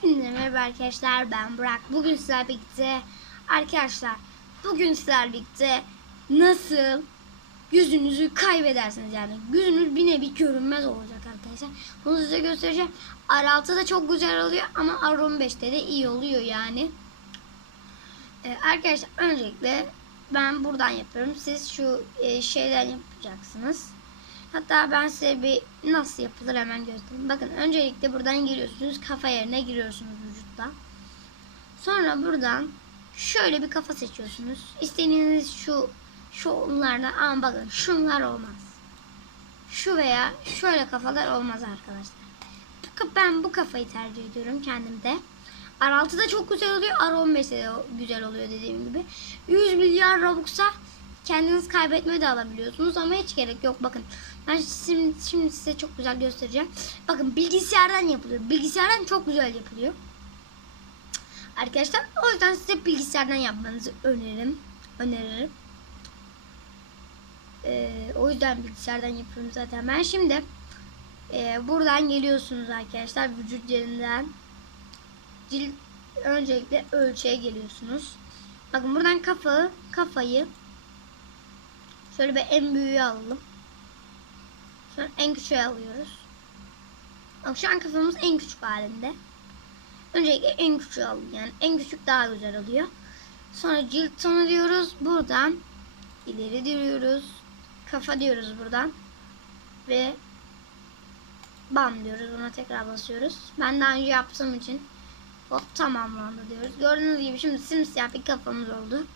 Hepinize merhaba arkadaşlar ben Burak. Bugün sizlerle birlikte arkadaşlar bugün sizlerle birlikte nasıl yüzünüzü kaybedersiniz yani yüzünüz bir nevi görünmez olacak arkadaşlar. Bunu size göstereceğim. R6 da çok güzel oluyor ama R15'te de iyi oluyor yani. Ee, arkadaşlar öncelikle ben buradan yapıyorum. Siz şu e, şeyden yapacaksınız. Hatta ben size bir nasıl yapılır hemen göstereyim. Bakın öncelikle buradan giriyorsunuz. Kafa yerine giriyorsunuz vücutta. Sonra buradan şöyle bir kafa seçiyorsunuz. İstediğiniz şu şu onlardan ama bakın şunlar olmaz. Şu veya şöyle kafalar olmaz arkadaşlar. Ben bu kafayı tercih ediyorum kendimde. R6'da çok güzel oluyor. R15'de de güzel oluyor dediğim gibi. 100 milyar Robux'a kendiniz kaybetme de alabiliyorsunuz ama hiç gerek yok. Bakın ben şimdi, şimdi size çok güzel göstereceğim. Bakın bilgisayardan yapılıyor. Bilgisayardan çok güzel yapılıyor. Arkadaşlar o yüzden size bilgisayardan yapmanızı öneririm. Öneririm. Ee, o yüzden bilgisayardan yapıyorum zaten. Ben şimdi e, buradan geliyorsunuz arkadaşlar vücut yerinden cilt öncelikle ölçüye geliyorsunuz. Bakın buradan kafa kafayı şöyle bir en büyüğü alalım. Sonra en küçüğü alıyoruz. Bak şu an kafamız en küçük halinde. Öncelikle en küçüğü alalım. Yani en küçük daha güzel oluyor. Sonra cilt tonu diyoruz. Buradan ileri diyoruz. Kafa diyoruz buradan. Ve bam diyoruz. Buna tekrar basıyoruz. Ben daha önce yaptığım için hop tamamlandı diyoruz. Gördüğünüz gibi şimdi simsiyah bir kafamız oldu.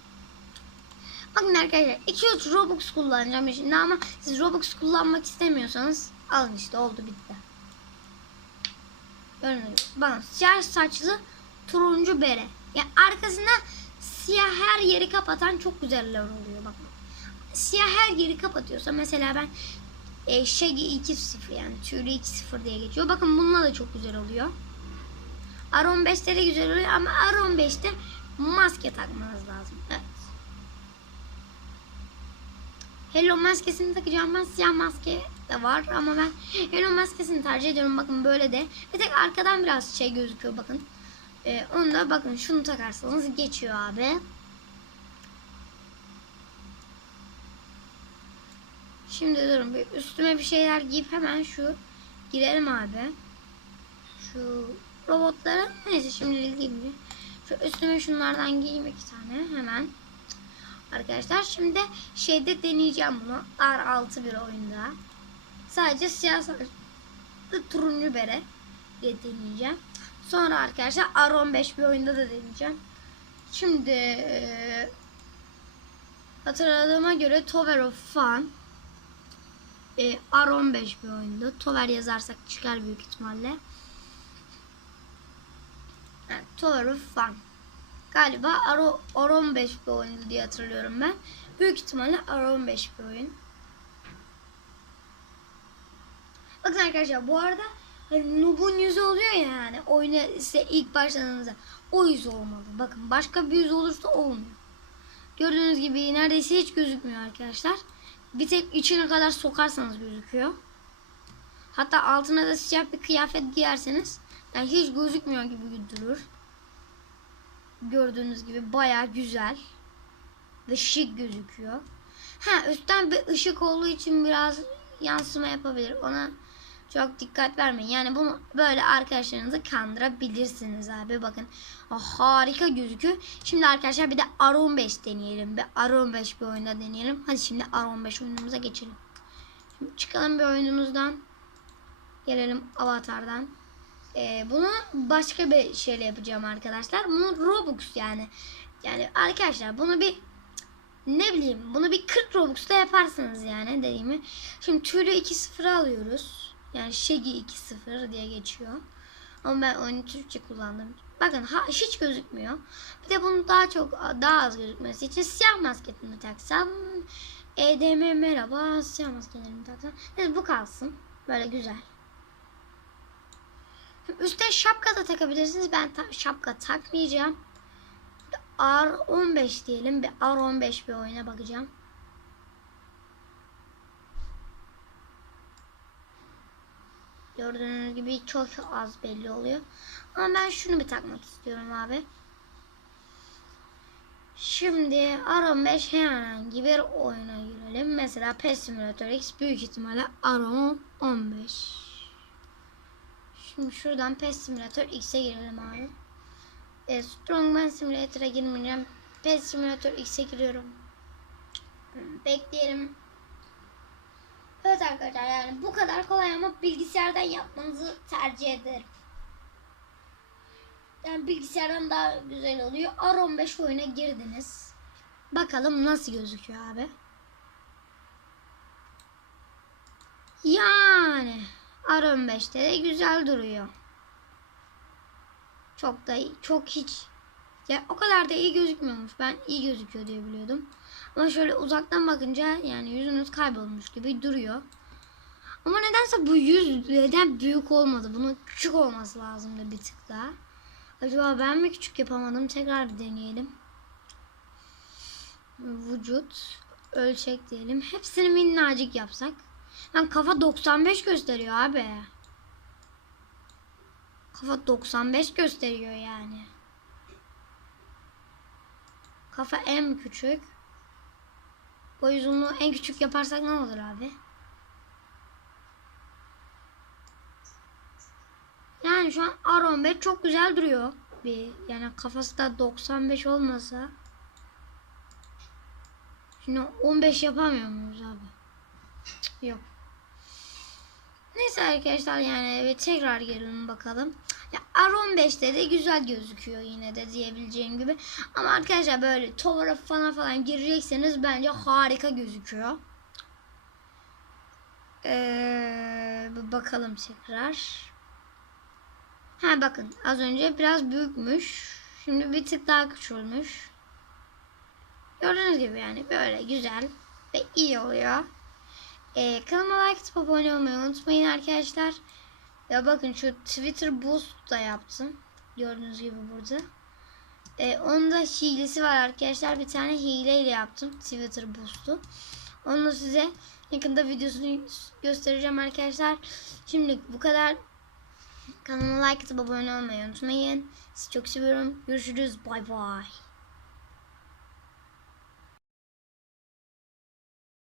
Bakın arkadaşlar 2-3 Robux kullanacağım şimdi ama siz Robux kullanmak istemiyorsanız alın işte oldu bitti. Gördüğünüz bana siyah saçlı turuncu bere. Yani arkasında siyah her yeri kapatan çok güzeller oluyor bak. Siyah her yeri kapatıyorsa mesela ben e, Shaggy 2.0 yani tüylü 2.0 diye geçiyor. Bakın bununla da çok güzel oluyor. R15'te de güzel oluyor ama R15'te maske takmanız lazım. Evet. Hello maskesini takacağım ben. Siyah maske de var ama ben Hello maskesini tercih ediyorum. Bakın böyle de. Bir tek arkadan biraz şey gözüküyor bakın. Ee, onu da bakın şunu takarsanız geçiyor abi. Şimdi durun bir üstüme bir şeyler giyip hemen şu girelim abi. Şu robotlara neyse şimdi giyeyim. Şu üstüme şunlardan giyeyim iki tane hemen. Arkadaşlar şimdi şeyde deneyeceğim bunu. R6 bir oyunda. Sadece siyah saçlı turuncu bere diye deneyeceğim. Sonra arkadaşlar R15 bir oyunda da deneyeceğim. Şimdi eee, hatırladığıma göre Tower of Fun e, R15 bir oyunda. Tower yazarsak çıkar büyük ihtimalle. Evet, Tower of Fun. Galiba Aro, R15 bir oyundu diye hatırlıyorum ben. Büyük ihtimalle R15 bir oyun. Bakın arkadaşlar bu arada hani Noob'un yüzü oluyor ya yani oyuna size ilk başladığınızda o yüz olmalı. Bakın başka bir yüz olursa olmuyor. Gördüğünüz gibi neredeyse hiç gözükmüyor arkadaşlar. Bir tek içine kadar sokarsanız gözüküyor. Hatta altına da siyah bir kıyafet giyerseniz yani hiç gözükmüyor gibi durur. Gördüğünüz gibi baya güzel ve şık gözüküyor. Ha üstten bir ışık olduğu için biraz yansıma yapabilir. Ona çok dikkat vermeyin. Yani bunu böyle arkadaşlarınızı kandırabilirsiniz abi. Bakın o harika gözüküyor. Şimdi arkadaşlar bir de R15 deneyelim. Bir R15 bir oyunda deneyelim. Hadi şimdi R15 oyunumuza geçelim. Şimdi çıkalım bir oyunumuzdan. Gelelim avatardan. Ee, bunu başka bir şeyle yapacağım arkadaşlar. Bunu Robux yani. Yani arkadaşlar bunu bir ne bileyim bunu bir 40 Robux'ta yaparsınız yani dediğimi. Şimdi tüylü 2.0 alıyoruz. Yani Shaggy 2.0 diye geçiyor. Ama ben oyunu Türkçe kullandım. Bakın ha, hiç gözükmüyor. Bir de bunu daha çok daha az gözükmesi için siyah masketimi taksam. EDM merhaba siyah maskelerimi taksam. Neyse bu kalsın. Böyle güzel. Üste şapka da takabilirsiniz. Ben şapka takmayacağım. R15 diyelim. Bir R15 bir oyuna bakacağım. Gördüğünüz gibi çok az belli oluyor. Ama ben şunu bir takmak istiyorum abi. Şimdi R15 herhangi bir oyuna girelim. Mesela PES Simulator X büyük ihtimalle R15. Şimdi şuradan PES Simulator X'e girelim abi. E, Strongman Simulator'a girmeyeceğim. PES Simulator X'e giriyorum. Bekleyelim. Evet arkadaşlar yani bu kadar kolay ama bilgisayardan yapmanızı tercih ederim. Yani bilgisayardan daha güzel oluyor. R15 oyuna girdiniz. Bakalım nasıl gözüküyor abi. Yani R15'te de güzel duruyor. Çok da çok hiç ya o kadar da iyi gözükmüyormuş. Ben iyi gözüküyor diye biliyordum. Ama şöyle uzaktan bakınca yani yüzünüz kaybolmuş gibi duruyor. Ama nedense bu yüz neden büyük olmadı? Bunun küçük olması lazımdı bir tık daha. Acaba ben mi küçük yapamadım? Tekrar bir deneyelim. Vücut, ölçek diyelim. Hepsini minnacık yapsak. Lan kafa 95 gösteriyor abi. Kafa 95 gösteriyor yani. Kafa en küçük. Boy uzunluğu en küçük yaparsak ne olur abi? Yani şu an R15 çok güzel duruyor. Bir yani kafası da 95 olmasa. Şimdi 15 yapamıyor muyuz abi? Cık, yok. Neyse arkadaşlar yani bir tekrar gelelim bakalım. Ya R15'te de güzel gözüküyor yine de diyebileceğim gibi. Ama arkadaşlar böyle Tower'a falan falan girecekseniz bence harika gözüküyor. Ee, bakalım tekrar. Ha bakın az önce biraz büyükmüş. Şimdi bir tık daha küçülmüş. Gördüğünüz gibi yani böyle güzel ve iyi oluyor. Ee, kanalıma like atıp abone olmayı unutmayın arkadaşlar. Ya bakın şu Twitter Boost da yaptım. Gördüğünüz gibi burada. Ee, onun da hilesi var arkadaşlar. Bir tane hileyle yaptım Twitter Boost'u. Onu size yakında videosunu göstereceğim arkadaşlar. Şimdi bu kadar. Kanalıma like atıp abone olmayı unutmayın. Sizi çok seviyorum. Görüşürüz. Bay bay.